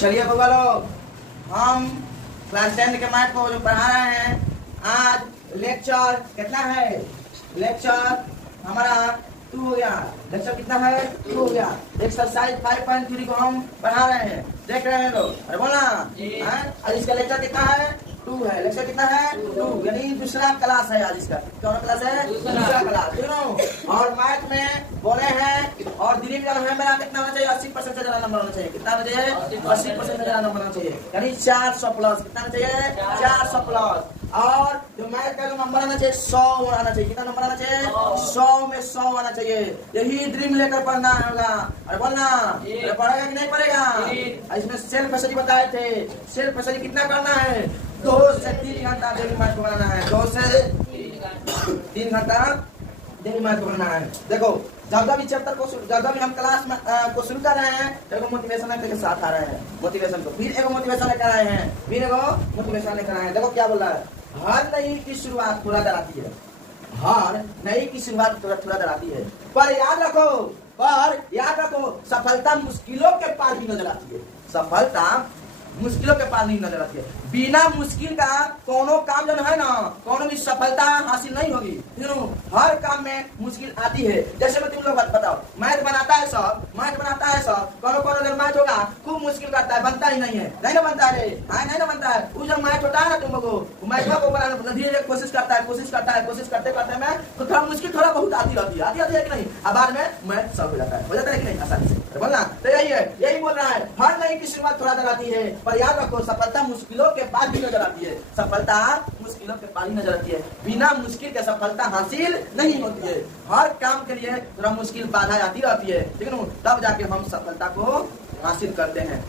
चलिए बउआ लोग, हम क्लास 10 के मैथ को जो पढ़ा रहे हैं, आज लेक्चर कितना है? लेक्चर हमारा 2 हो गया। लेक्चर कितना है? 2 हो गया। एक्सरसाइज 5.3 को हम पढ़ा रहे हैं, देख रहे हैं लोग? अरे बोला आज इसका लेक्चर कितना है? 2 है। लेक्चर कितना है? 2, यानी दूसरा क्लास है आज इसका। कौन क्लास है? दूसरा क्लास। और मैथ में बोले हैं और दिल्ली में है मेरा कितना होना चाहिए? 80% से ज्यादा नंबर होना चाहिए। कितना होना चाहिए? 80% से ज्यादा नंबर होना चाहिए, यानी 400 प्लस। कितना होना चाहिए? 400 प्लस। और जो मैथ का जो नंबर आना चाहिए 100 आना चाहिए। कितना नंबर आना चाहिए? 100 में 100 आना चाहिे। यही ड्रीम लेकर पढ़ना होगा। अरे बोलना, अरे पढ़ेगा कि नहीं पढ़ेगा? इसमें सेल्फ स्टडी बताए थे। सेल्फ स्टडी कितना करना है? 2 से 3 घंटा डेली मैथ को बनाना है। 2 से 3 घंटा डेली मैथ को बनाना है। देखो ज्यादा भी चैप्टर को ज्यादा भी हम क्लास में को शुरू कर रहे हैं, तो मोटिवेशन के साथ आ रहे हैं। मोटिवेशन को फिर एक मोटिवेशन लेकर आए हैं, फिर एक मोटिवेशन लेकर आए हैं। देखो क्या बोल रहा है, हर नई की शुरुआत थोड़ा डराती है। हर नई की शुरुआत थोड़ा डराती है, पर याद रखो सफलता मुश्किलों के पार भी नजर आती है। सफलता मुश्किलों के पार नहीं नजर आती है। बिना मुश्किल का कोनो काम जो है ना, कोनो भी सफलता हासिल नहीं होगी। हर काम में मुश्किल आती है। जैसे मैं तुम लोग बताओ, मैथ बनाता है सब, कोनो अगर मैथ होगा खूब मुश्किल करता है, बनता ही नहीं है। नहीं ना बनता है, नहीं ना बनता है। वो जब मैथ होता है ना, तुम लोगों को मैथ को बनाना धीरे कोशिश करता है, कोशिश करते में तो थोड़ा मुश्किल थोड़ा बहुत आती रहती है कि नहीं। अब बाद में मैथ सब हो जाता है कि नहीं आसानी से। बोलना तो यही बोल रहा है, हर नई की शुरुआत थोड़ा डराती है, पर याद रखो सफलता मुश्किलों के बाद भी नजर आती है। सफलता मुश्किलों के बाद ही नजर आती है। बिना मुश्किल के सफलता हासिल नहीं होती है। हर काम के लिए थोड़ा मुश्किल बाधा आती रहती है, ठीक है, तब जाके हम सफलता को हासिल करते हैं।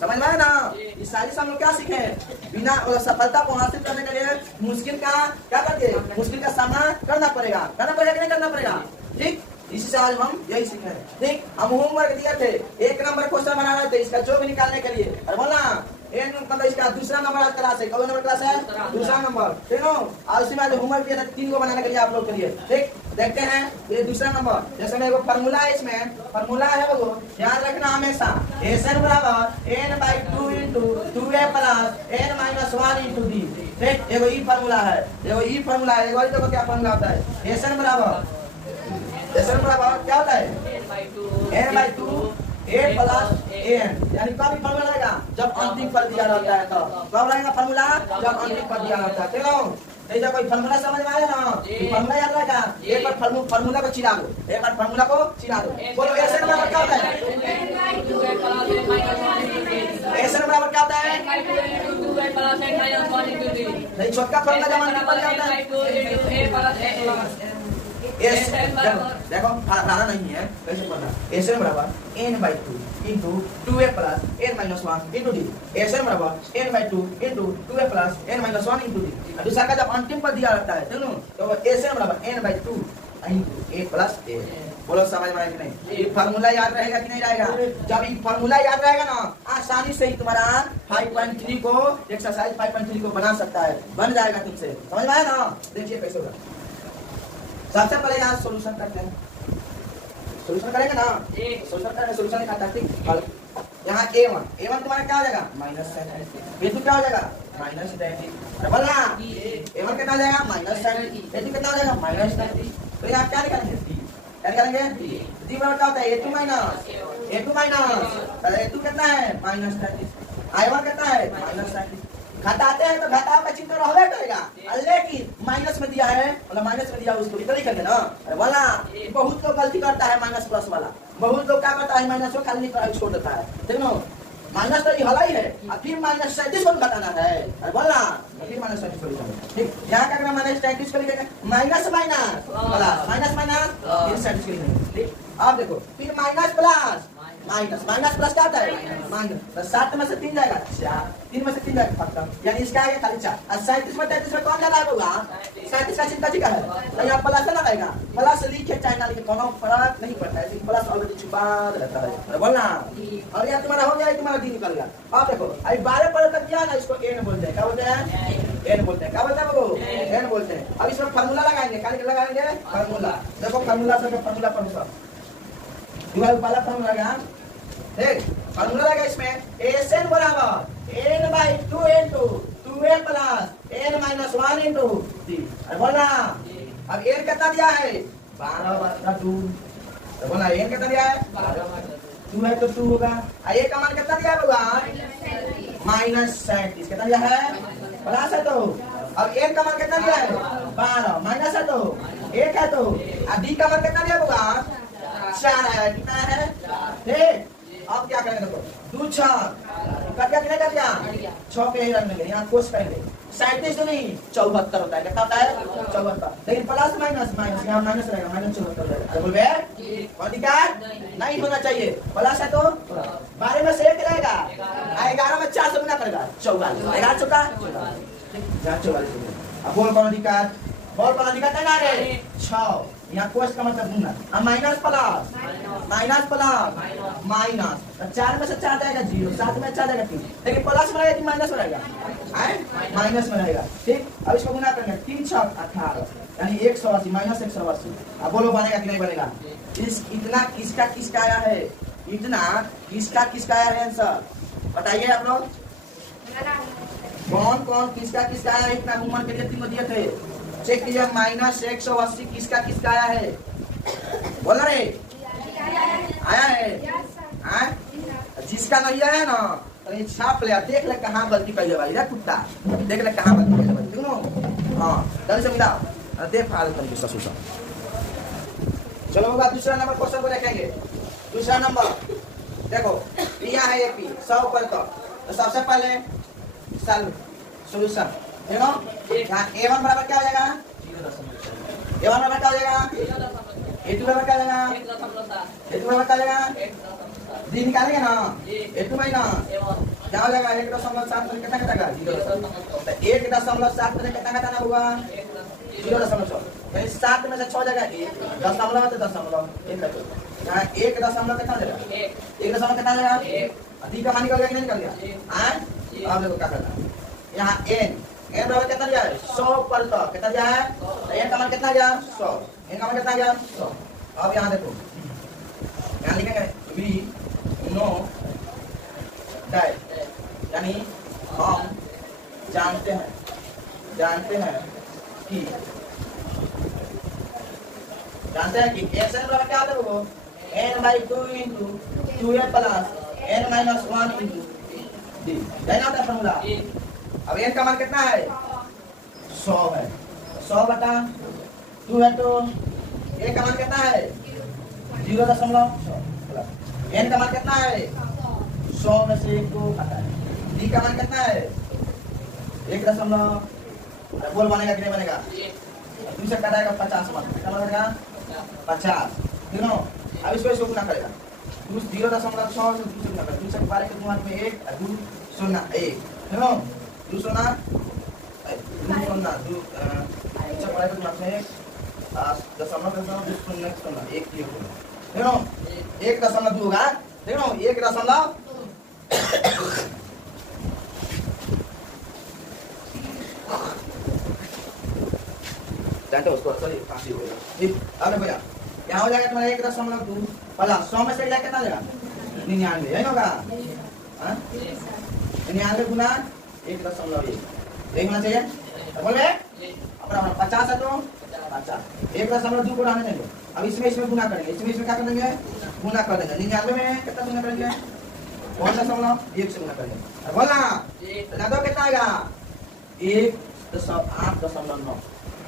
समझ में आया ना? इस सारी से हम लोग क्या सीखे? बिना सफलता को हासिल करने के लिए मुश्किल का क्या करते? मुश्किल का सामना करना पड़ेगा कि नहीं करना पड़ेगा? ठीक, इसी से आज हम यही सीखे। ठीक, हम होमवर्क दिए थे, 1 नंबर क्वेश्चन बना रहे थे इसका जो भी निकालने के लिए। और बोला मतलब इसका दूसरा नंबर आज क्लास है। कौन नंबर क्लास है? दूसरा नंबर, ठीक है। और उसी में आज होमवर्क दिया था 3 को बनाने के लिए आप लोग के लिए। ठीक, देखते हैं ये दूसरा नंबर। जैसे में एगो फार्मूला है, इसमें फार्मूला है वो याद रखना हमेशा, SN बराबर n/2 × 2a + n-1 × d। ठीक, एगो ई फार्मूला है, एगो देखो क्या फार्मूला होता है। SN बराबर क्या होता है? n/2 a + an, यानी कब फार्मूला रहेगा? जब अंतिम पद दिया रहता है। तो कब रहेगा फार्मूला? जब अंतिम पद दिया रहता है। चलो जब कोई फार्मूला समझ में आया ना, फार्मूला याद रहेगा। एक बार फार्मूला को चिरा दो, बोलो SN बराबर क्या होता है? SN बराबर क्या होता है? नहीं, छोटका फार्मूला जब अंतिम पद दिया होता है। देखो फलाना नहीं है, कैसे पढ़ना? SN बराबर n/2 × 2a + n-1 × d। SN बराबर n/2 × 2a + n-1 × d। दूसरा का जब अंतिम पर दिया रहता है तो SN बराबर n/2 × a + a। बोलो समझ में आया कि नहीं? ये फार्मूला याद रहेगा कि नहीं रहेगा? जब ये फार्मूला याद रहेगा ना, आसानी से ही तुम्हारा 5.3 को एक्सरसाइज 5.3 को बना सकता है, बन जाएगा तुमसे। समझ में आया ना? देखिए कैसे होगा। सबसे पहले यहाँ सोल्यूशन करते हैं। सोल्यूशन करेंगे ना, सोल्यूशन लिखा था। ठीक, यहाँ A1 तुम्हारा क्या हो जाएगा? -70। B2 क्या हो जाएगा? -30। डबल ना, A1 कितना हो जाएगा? -70। A2 कितना हो जाएगा? -30। तो यहाँ क्या निकालेंगे? D बराबर क्या होता है? A2 कितना है? -30। I1 कितना है? -30। घटाते हैं तो घटाव का चिन्ह रहबे करेगा, लेकिन माइनस में दिया है, मतलब माइनस में दिया उसको निकल करके ना। अरे वाला बहुत लोग गलती करता है, माइनस प्लस वाला। बहुत लोग क्या करता है? माइनस को खाली छोड़ देता है, ठीक ना। माइनस तो ये हला ही है, और फिर -37 को घटाना है। अरे बोला फिर -37 को। ठीक, यहाँ क्या करना? -37 को लिखेगा, माइनस फिर 37 को लिखेंगे। ठीक, अब देखो फिर माइनस प्लस क्या होता है? माइनस। 7 में से 3 जाएगा 4, 3 में से 3 जाएगा खत्म, यानी इसका आएगा खाली 4। और 37 में 33 में कौन ज्यादा होगा? 37 का चिंता जी का है, तो यहाँ प्लस ना रहेगा। प्लस लिखे चाहे ना लिखे कोनो फर्क नहीं पड़ता है, प्लस ऑलरेडी छुपा रहता है। बोलना, और यहाँ तुम्हारा हो गया, तुम्हारा डी निकल गया। अब देखो अभी 12 पढ़ तक किया ना, इसको n बोलते हैं। क्या बोलते हैं? n बोलते हैं। क्या बोलते हैं वो? n बोलते हैं। अब इसमें फार्मूला लगाएंगे, क्या लगाएंगे? फार्मूला। देखो फार्मूला से फार्मूला पढ़ो सब। वाला फार्मूला लगा, ठीक, फॉर्मूला लगा इसमें एन बराबर n by 2 into 2a plus n minus 1 into d. बोलना अब एन कितना दिया है 12 बटा 2। बोलना एन कितना दिया है 2 है तो 2 होगा। ए का मान कितना दिया होगा -37 कितना दिया है प्लस है तो अब एन का मान कितना दिया है 12 माइनस है तो 1 है तो डी का मान कितना दिया होगा 4 है कितना है ठीक। अब क्या करेंगे देखो 2 6 कितना कितना कर दिया 6 पे ही रख लेंगे यहाँ कोस करेंगे 37 तो नहीं 74 होता है कितना होता है 74 लेकिन प्लस माइनस माइनस यहाँ माइनस रहेगा -74 रहेगा बोल बे कौन दिक्कत नहीं होना चाहिए प्लस है तो 12 में से 1 रहेगा 11 में 4 से गुना करेगा 44 11 चौका 44। अब बोल कौन दिक्कत बोल कौन दिक्कत है ना रे 6 यहाँ कोस का मतलब गुना अब माइनस प्लस माइनस 4 में से 4 जाएगा 0 7 में 4 जाएगा 3 लेकिन प्लस में रहेगा कि माइनस में रहेगा माइनस में रहेगा ठीक। अब इसको गुना करेंगे 3 6 18 यानी 180 माइनस 180। अब बोलो बनेगा कि नहीं बनेगा इतना किसका किसका आया है इतना किसका आया है आंसर बताइए आप लोग कौन कौन किसका आया है इतना होमवर्क के लिए 3 दिए थे चेक कीजिए -180 किसका आया है बोला रे आया है जिसका नहीं आया ना तो ये छाप ले देख ले कहाँ गलती कर भाई रे कुत्ता देख ले कहाँ गलती कर भाई देखो हाँ जल्दी से मिला देख हाल कर ससुर सा। चलो होगा दूसरा नंबर क्वेश्चन को देखेंगे। दूसरा नंबर देखो दिया है AP 100 पर तो सबसे पहले सोल्यूशन देखो A1 बराबर क्या हो जाएगा A1 बराबर क्या हो जाएगा A2 बराबर क्या हो जाएगा A2 बराबर क्या हो जाएगा डी निकालेंगे ना A2 माइनस क्या हो जाएगा 1.7 कितना कटेगा 1.7 कितना घटाना होगा 0.6 यानी 7 में से 6 जाएगा 1 दशमलव तो दशमलव 1 यहाँ 1 दशमलव कितना जाएगा 1 दशमलव कितना जाएगा डी का मान निकल गया कि नहीं निकल गया अब देखो क्या करना यहाँ n बराबर कितना दिया है 100 पर तो कितना दिया है n का मान कितना गया 100 n का मान कितना गया 100। अब यहाँ देखो यहाँ लिखेंगे we know that यानी हम जानते हैं कि n बराबर क्या होता है वो n by 2 into 2a plus n minus 1 into D देना होता है फॉर्मूला। अब n का मान कितना है 100 है 100 बटा 2 है तो a का मान कितना है 0.6 n का मान कितना है 100 में से 1 को घटाएं d का मान कितना है 1 बोल बनेगा कि नहीं बनेगा 2 से कटाएगा 50 मान कितना बनेगा 50 ठीक है। अब इसको गुना करेगा 0.6 से 2 से गुना करेगा 2 से 12 के गुना में 1 और 2 0 1 ठीक है 2 0 2 से 12 के गुना में 1.2 होगा देखो 1 दशमलव जानते हो उसको सॉरी काफी हो गया। अब भैया क्या हो जाएगा तुम्हारा 1.2 प्लस 100 में से कितना आ जाएगा 99 है होगा 99 गुना 1.1 देखना चाहिए बोले अपना 50 है तो 50 1.2 को डालने देंगे। अब इसमें गुना करेंगे इसमें क्या करेंगे गुना कर देंगे 99 में कितना गुना करेंगे 1.1 से गुना करेंगे बोलना बता दो कितना आएगा 1.8.9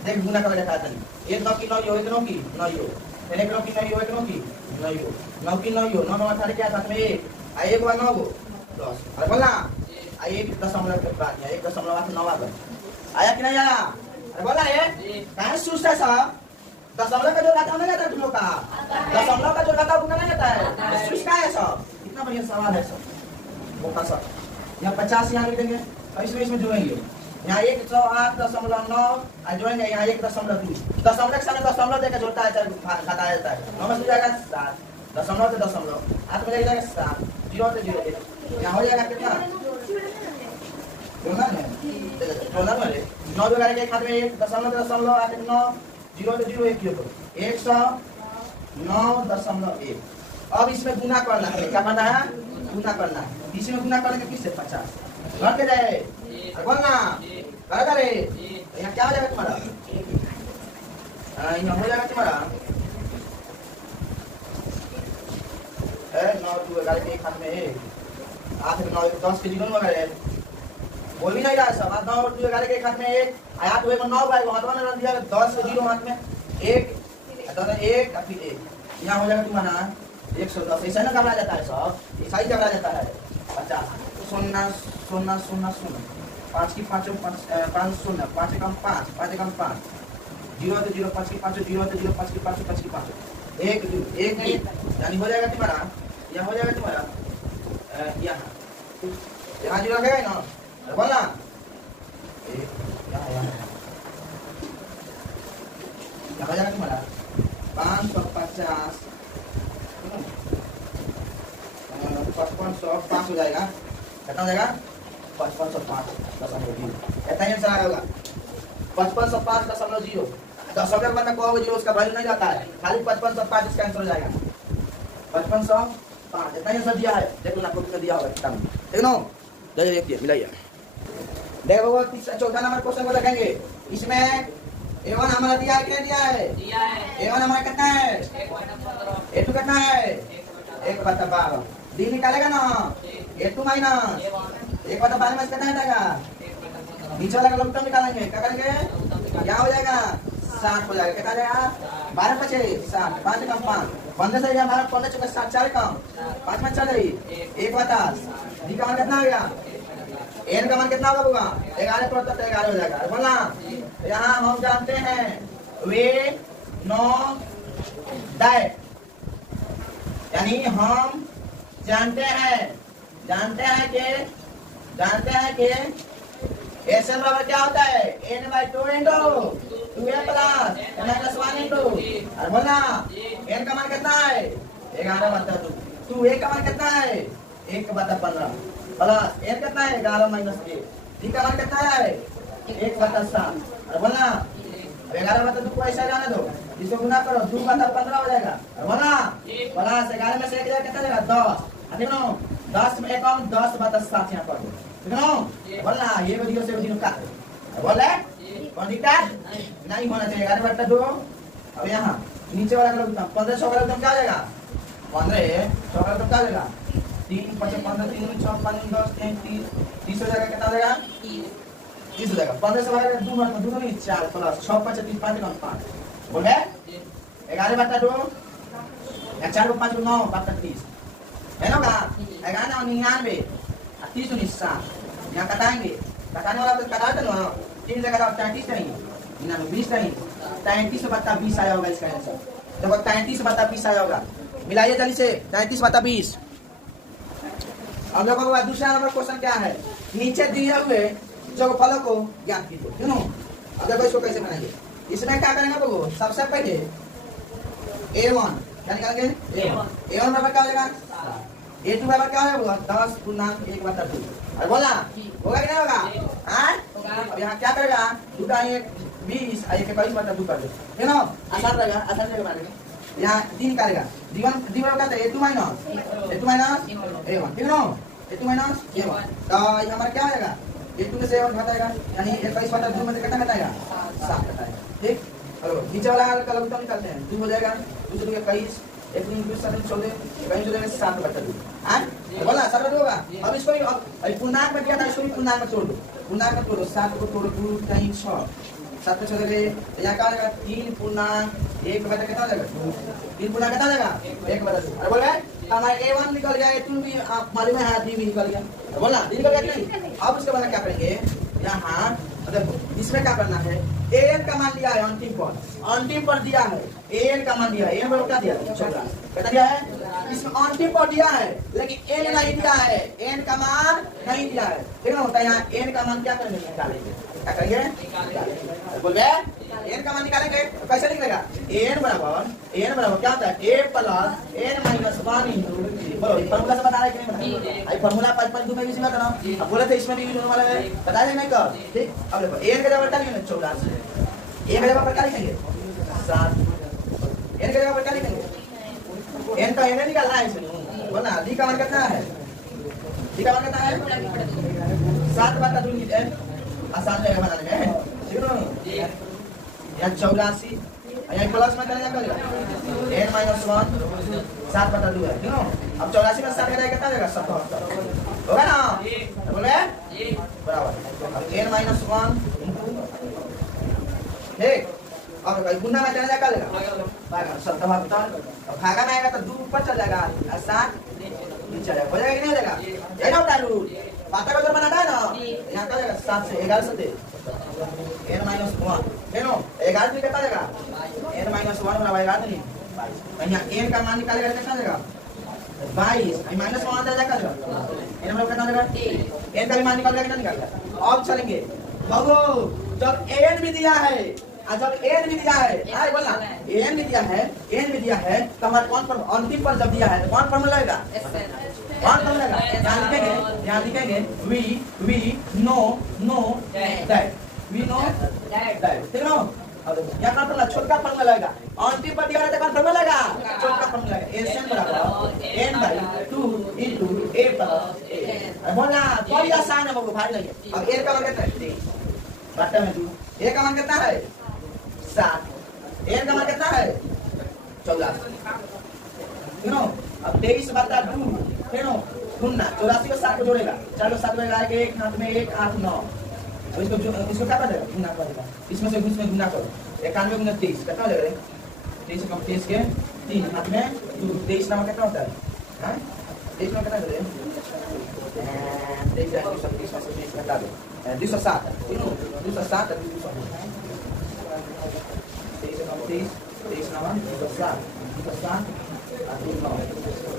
देख गुना कर देखा था 1 9 की 9 हो 1 9 की 9 हो 1 9 की 9 हो 1 9 की 9 हो 9 की 9 हो 9 9 अठारह क्या साथ में 1 आ 1 बार 9 हो 10 और बोलना आ 1.9 के बाद 1.9 आ गया आया कि नहीं आया अरे बोला ये कहां सुस्त है साहब दशमलव का जो घटाव नहीं जाता तुम लोग का दशमलव का जो घटाव गुना नहीं जाता है सुस्त का है सब इतना बढ़िया सवाल है सब वो का सब यहाँ 50 यहाँ लिख देंगे और इसमें जोड़ेंगे यहाँ 108.9 जोड़ेंगे यहाँ 1.2 दशमलव के सामने दशमलव देकर जोड़ता है घटाया जाता है 9 में जाएगा 7 दशमलव से दशमलव 8 में जाएगा 7 0 से 0 यहाँ हो जाएगा कितना जोड़ना है 9 जो करेंगे एक हाथ में 1.9 8 9 0 से 0 1 109.1 अब इसमें गुना करना है क्या करना है गुना करना है, 20 में गुना करेंगे किससे 50 घर के जाए बोलना कर करे यहाँ क्या हो जाएगा तुम्हारा, यहाँ हो जाएगा तुम्हारा 9 2 11 के एक हाथ में 8 9 10 के जीरो वगैरह बोल भी नहीं रहा है सब। 9 2 11 के एक हाथ में एक आया तो 9 भाई हाथ में रख दिया 10 के जीरो हाथ में एक एक फिर एक यहाँ हो जाएगा तुम्हारा 110। ऐसा ना घबरा जाता है सब, ऐसा ही घबरा जाता है 50 0 0 0 0 5 की 5 5 0 5 कम 5 5 कम 5 0 तो 0 5 की 5 0 तो 0 5 की 5 5 की 5 एक यानी हो जाएगा तुम्हारा, यहाँ हो जाएगा तुम्हारा यहाँ जीरो लगेगा ना बोलना यहाँ हो जाएगा तुम्हारा 550 5505 हो जाएगा, कितना हो जाएगा 5505.0 इतना ही आंसर आएगा 5505.0। 10 के बाद में कहोगे जीरो उसका वैल्यू नहीं जाता है, खाली 5505 इसका आंसर हो जाएगा 5505 इतना ही आंसर दिया है। देखो ना आपको कितना दिया होगा किताब में, ठीक ना देखिए मिलाइए। देखो तीसरा चौथा नंबर क्वेश्चन को देखेंगे, इसमें A1 हमारा दिया है, क्या दिया है A1 हमारा कितना है A2 कितना है 1/12 डी निकालेगा ना A2 माइनस 1/12 में कितना जाएगा नीचे वाला का लघुत्तम निकालेंगे, क्या करेंगे यहाँ हो जाएगा 60 हो जाएगा, कितना जाएगा 12 बचे 60 5 कम 5 15 से हमारा 15 चुका 60 4 कम 5 में चल रही 1/10 डी का मान कितना हो गया एन का मान कितना होगा 11 तो 11 हो जाएगा बोलना। यहाँ हम जानते हैं वे नो दैट यानी हम जानते हैं कि एसएन बराबर क्या होता है n/2 into 2a plus n/1 into और बोलना n का मान कितना है 11/2 2a का मान कितना है 1/15 प्लस n कितना है 11 माइनस 1 d का मान कितना है 1/7 और बोलना 11/2 को ऐसा जाने दो, इसको गुना करो 2/15 हो जाएगा और बोलना प्लस 11 में से 1 जाएगा कितना जाएगा 10 ठीक है 10 में 1 कम 10/7 यहाँ पर ठीक है बोलना ये वीडियो से वीडियो काट बोले कौन दिखता नहीं होना चाहिए 11/2। अब यहाँ नीचे वाला का 1500 का क्या हो जाएगा 1500 का क्या हो जाएगा 3 5 15 3 6 5 10 30 हो जाएगा, कितना हो जाएगा 30 हो जाएगा 15 से भाग 2 में 2 नहीं 4 प्लस 6 5 3 5 कम 5 बोल गए 11/2 या 4 को 5 को 9 30 है ना का 11 99 30 19 7 यहाँ कटाएंगे, कटाने वाला तो कटा दो ना 3 जगह 33 नहीं 20 नहीं 33/20 आया होगा इसका आंसर। देखो 33/20 आया होगा, मिलाइए जल्दी से 33/20। अब देखो दूसरा नंबर क्वेश्चन क्या है, नीचे दिए हुए जो फलों को ज्ञात कीजिए ठीक है। अब देखो इसको कैसे बनाएंगे, इसमें क्या करेंगे देखो सबसे पहले A1 क्या निकालेंगे A1 बराबर क्या हो जाएगा A2 बराबर क्या होगा 10/1/2 और बोला होगा कि नहीं होगा अब यहाँ क्या करेगा 2 का 1 20 1 के 22/2 कर दो ठीक ना, आसान रहेगा बनाने में। यहाँ D निकालेगा D1 क्या था A2 माइनस A1 ठीक ना A2 माइनस A1 तो हमारा क्या आएगा A2 में से A1 घटाएगा यानी 21/2 में से कितना घटाएगा 7 घटाएगा ठीक। हेलो नीचे वाला का लघुत्तम निकालते हैं 2 हो जाएगा 2 से 21 1 3 2 7 14 21 7/2 बोला 7/2 होगा। अब इसको पूर्णांक में दिया था इसको भी पूर्णांक में तोड़ दो 7 को तोड़ो 2 3 6 7 को छोड़ दे यहाँ क्या आएगा 3 पूर्णांक 1 बटा कितना जाएगा 3 पूर्णांक कितना जाएगा 1/2 अरे बोल रहे हमारा A1 निकल गया A2 भी आप मालूम है D भी निकल गया बोला D निकल गया नहीं। अब उसके बाद क्या करेंगे यहाँ देखो इसमें क्या करना है an का मान दिया है अंतिम पर दिया है an का मान दिया है an बराबर क्या दिया है कितना दिया है इसमें अंतिम पर दिया है लेकिन n नहीं दिया है n का मान नहीं दिया है ठीक है होता है यहाँ n का मान क्या करेंगे निकालेंगे क्या करेंगे बोल रहे n का मान निकालेंगे तो कैसे निकलेगा n बराबर क्या होता है a plus n minus 1 into बोलो फॉर्मूला से बता रहे कि नहीं बता फॉर्मूला 5.2 में भी इसी बात ना अब बोले थे इसमें भी यूज होने वाला है बता दें नहीं कर ठीक। अब देखो n का जगह क्या लिखेंगे 84 a का जगह क्या लिखेंगे 7 n का जगह क्या लिखेंगे n तो n निकालना है इसमें बोलना d का मान कितना है ठीक है, कितना है 7/2 आसान रहेगा बनाने में, ठीक है ना। यहाँ 84 यहाँ प्लस में करेगा करेगा n - 1 7/2 है, ठीक है। अब 84 में 7 का कितना देगा 77 होगा ना, बोले बराबर। अब n - 1 ठीक। अब गुना में चला जाएगा भागा 77। अब भागा में आएगा तो 2 ऊपर चल जाएगा और 7 नीचे जाएगा, हो जाएगा कि नहीं हो जाएगा, यही ना डालू बाता का जो बनाता है ना, यहाँ का जाएगा 7 से 11 से दे n - 1 है ना, 11 से कितना जाएगा n - 1 बराबर 11 नहीं 22। यहाँ n का मान निकालेगा कितना जाएगा 22 -1 आ जाएगा n मतलब कितना जाएगा n का भी मान निकालेगा कितना निकालेगा। अब चलेंगे बाबू, जब n भी दिया है और जब n भी दिया है, अरे बोलना n भी दिया है तो हमारे कौन पर अंतिम पर जब दिया है तो कौन फॉर्मूला लगेगा, कौन फॉर्मूला लगेगा, यहाँ लिखेंगे we know that, we know that, ठीक है। अब यहाँ कौन फॉर्मूला छोटा फॉर्मूला लगेगा, अंतिम पर दिया है तो कौन फॉर्मूला लगेगा, छोटा फॉर्मूला लगेगा n बराबर n/2 into a plus a। बोलना बड़ी आसान है बाबू, भारी नहीं है। अब n का मान कितना है 23 बट्टा में 2, a का मान कितना है 7, n का मान कितना है 14, ठीक है। अब 23/2 ठीक है, गुना 84 को 7 को जोड़ेगा, 4 को 7 में आएगा, एक हाथ में 1 8 9, तो इसको क्या कर देगा गुना कर देगा, इसमें से गुना करो 91 गुना 23 कितना हो जाएगा 23 कम 23 के 3 हाथ में 2, 23 नाम कितना होता है, हां 23 में कितना होता है 23 में से 23 घटा दो 207, 207 23 नाम 207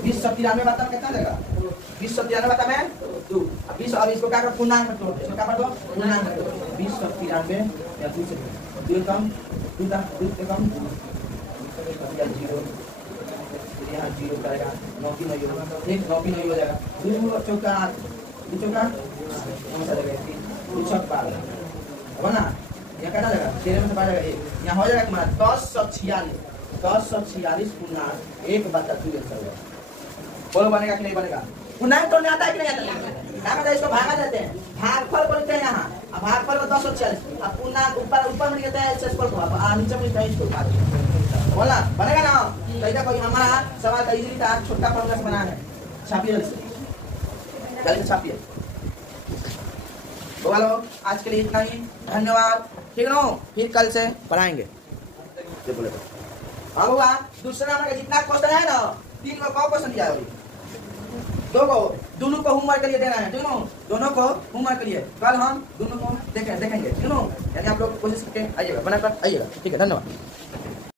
20 93 बता कितना देगा 20 93 बता में 2। अब 20 अब इसको क्या करो पूर्णांक में तोड़, इसको क्या कर दो पूर्णांक में तोड़ 20 93 या 2 से 2 कम 2 से कम 0 यहाँ 0 करेगा 9 की नहीं होगा, ठीक 9 की नहीं हो जाएगा 2 चौका 2 चौका कौन सा देगा 2 छक पार है ना, यहाँ कितना देगा 13 में से पार जाएगा 1, यहाँ हो जाएगा तुम्हारा 1046 पूर्णांक 1/2 आंसर होगा। बोलो बनेगा कि नहीं बनेगा, पूर्णांक तोड़ने आता है कि नहीं आता, क्या कहते हैं इसको भागा देते हैं, भागफल बोलते हैं यहाँ। अब भागफल को 1046 अब पूर्णांक ऊपर में लिखते हैं शेषफल को, अब नीचे में लिखते हैं इसको भाग, बोला बनेगा ना। तो इधर कोई हमारा सवाल का इजीली था, छोटा फॉर्मूला से बना है, छापिए जल्दी से छापिए। बोलो आज के लिए इतना ही, धन्यवाद, ठीक है ना, फिर कल से पढ़ाएंगे। बोले हाँ हुआ दूसरा नंबर का जितना क्वेश्चन है ना 3 को क्वेश्चन दिया है, 2 को दोनों को होमवर्क के लिए देना है, ठीक है, दोनों को होमवर्क के लिए कल हम दोनों को देखेंगे, ठीक है, यानी आप लोग कोशिश करके आइएगा, बनाकर आइएगा, ठीक है, धन्यवाद।